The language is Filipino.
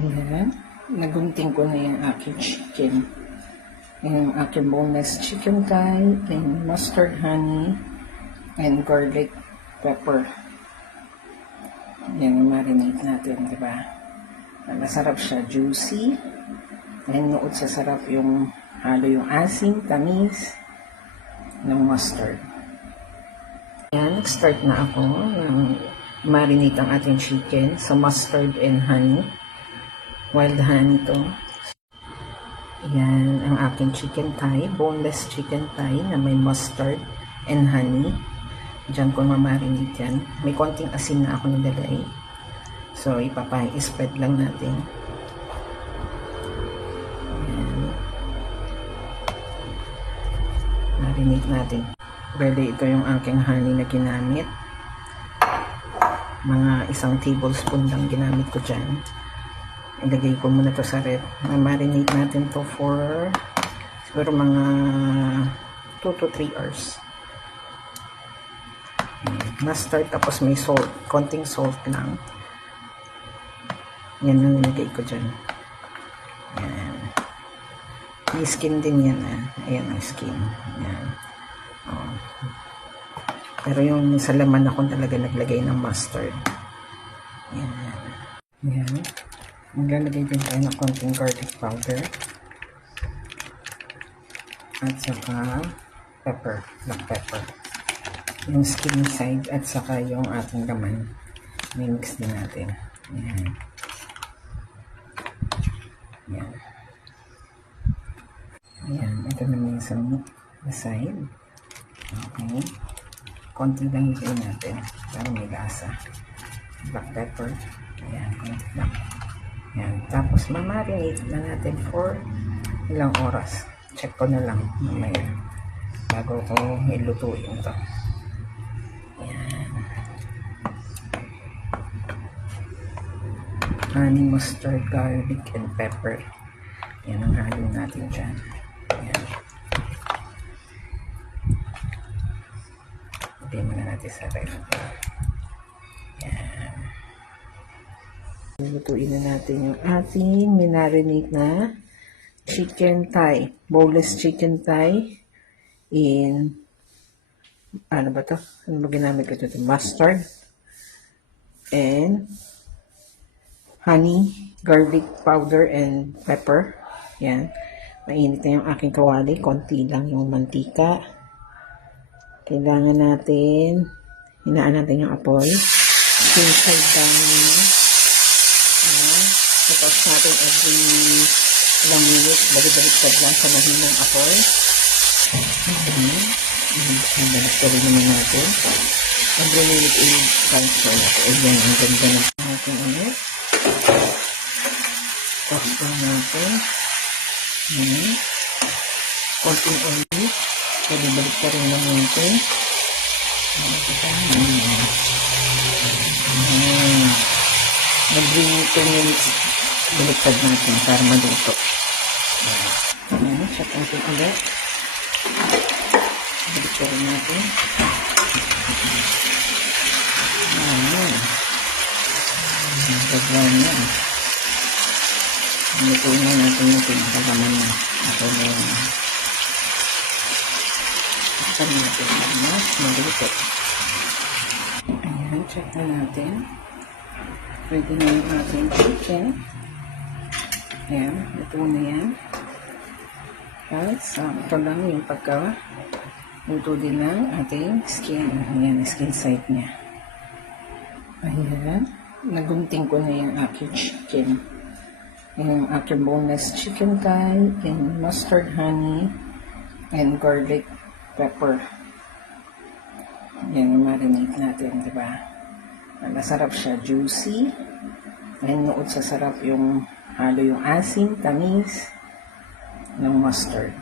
Ayan. Nagunting ko na yung aking chicken. Yung aking boneless chicken thigh and mustard honey and garlic pepper. Yan, marinate natin, di ba? Masarap siya, juicy. And nood sa sarap yung halo yung asin, tamis ng mustard. Yan, nag-start na ako ng marinate ang ating chicken sa mustard and honey. Wild honey to. Yan ang aking chicken thigh, boneless chicken thigh na may mustard and honey. Diyan ko mamarinate yan. May konting asin na ako nilagay. So, spread lang natin. Yan. Marinate natin. Bale, ito yung aking honey na ginamit. Mga 1 tablespoon lang ginamit ko dyan. Ilagay ko muna to sa ref. Marinate natin to for siguro mga 2 to 3 hours. Mustard, tapos may salt, konting salt lang. Yan ang nilagay ko dyan. Yan. May skin din yan. Ayan ang skin. Yan. Oh. Pero yung sa laman ako talaga naglagay ng mustard. Yan. Yan. Maglalagay din tayo ng konting garlic powder. At saka pepper, black pepper. Yung skin side at saka yung ating laman. Mix din natin. Yan. Yan. Yan. Ito naman yung sa side. Okay. Konti lang ito natin para may lasa. Black pepper. Ayan. Konti lang. Yan. Tapos, mamarinate na natin for ilang oras. Check ko na lang mamaya bago ko ilutuin ito. Yan. Honey, mustard, garlic, and pepper. Yan ang halo natin dyan. Yan. Lagay muna natin sa ref. Yan. Lutuin na natin yung ating minarinate na chicken thigh. Boneless chicken thigh in ano ba to? Ano ba ginamit ko ito? Mustard and honey, garlic powder and pepper. Yan. Mainit na yung aking kawali. Konti lang yung mantika. Kailangan natin hinaan natin yung apoy. Inside down nyo. Ayan. Tapos natin every ilang minutes. Balik-baliktad lang sa mahinang apoy. Ayan. Balik ko rin naman natin. Every minute i-transfer natin. Ayan. Ang ganda na natin ulit. Tapos lang natin. Ayan. Konting oil. Balik ka rin lang natin. Every 2 minutes baliktad natin para maluto. Ayan, check natin ulit. Baliktad rin natin. Ayan. Nagagawin na. Lutuin na natin yung pinakalaman na. Ito na yun. Ito natin mas maluto. Ayan, check na natin. Pwede na yung ating chicken. Ayan, ito na yan. At ito lang yung luto din ng ating skin. Ayan, skin side niya. Ayan, nagunting ko na yung aking chicken. Yung aking boneless chicken thigh and mustard honey and garlic pepper. Yan, marinate natin, di ba? Masarap siya, juicy. And nood sa sarap yung halo yung asin, tamis ng mustard.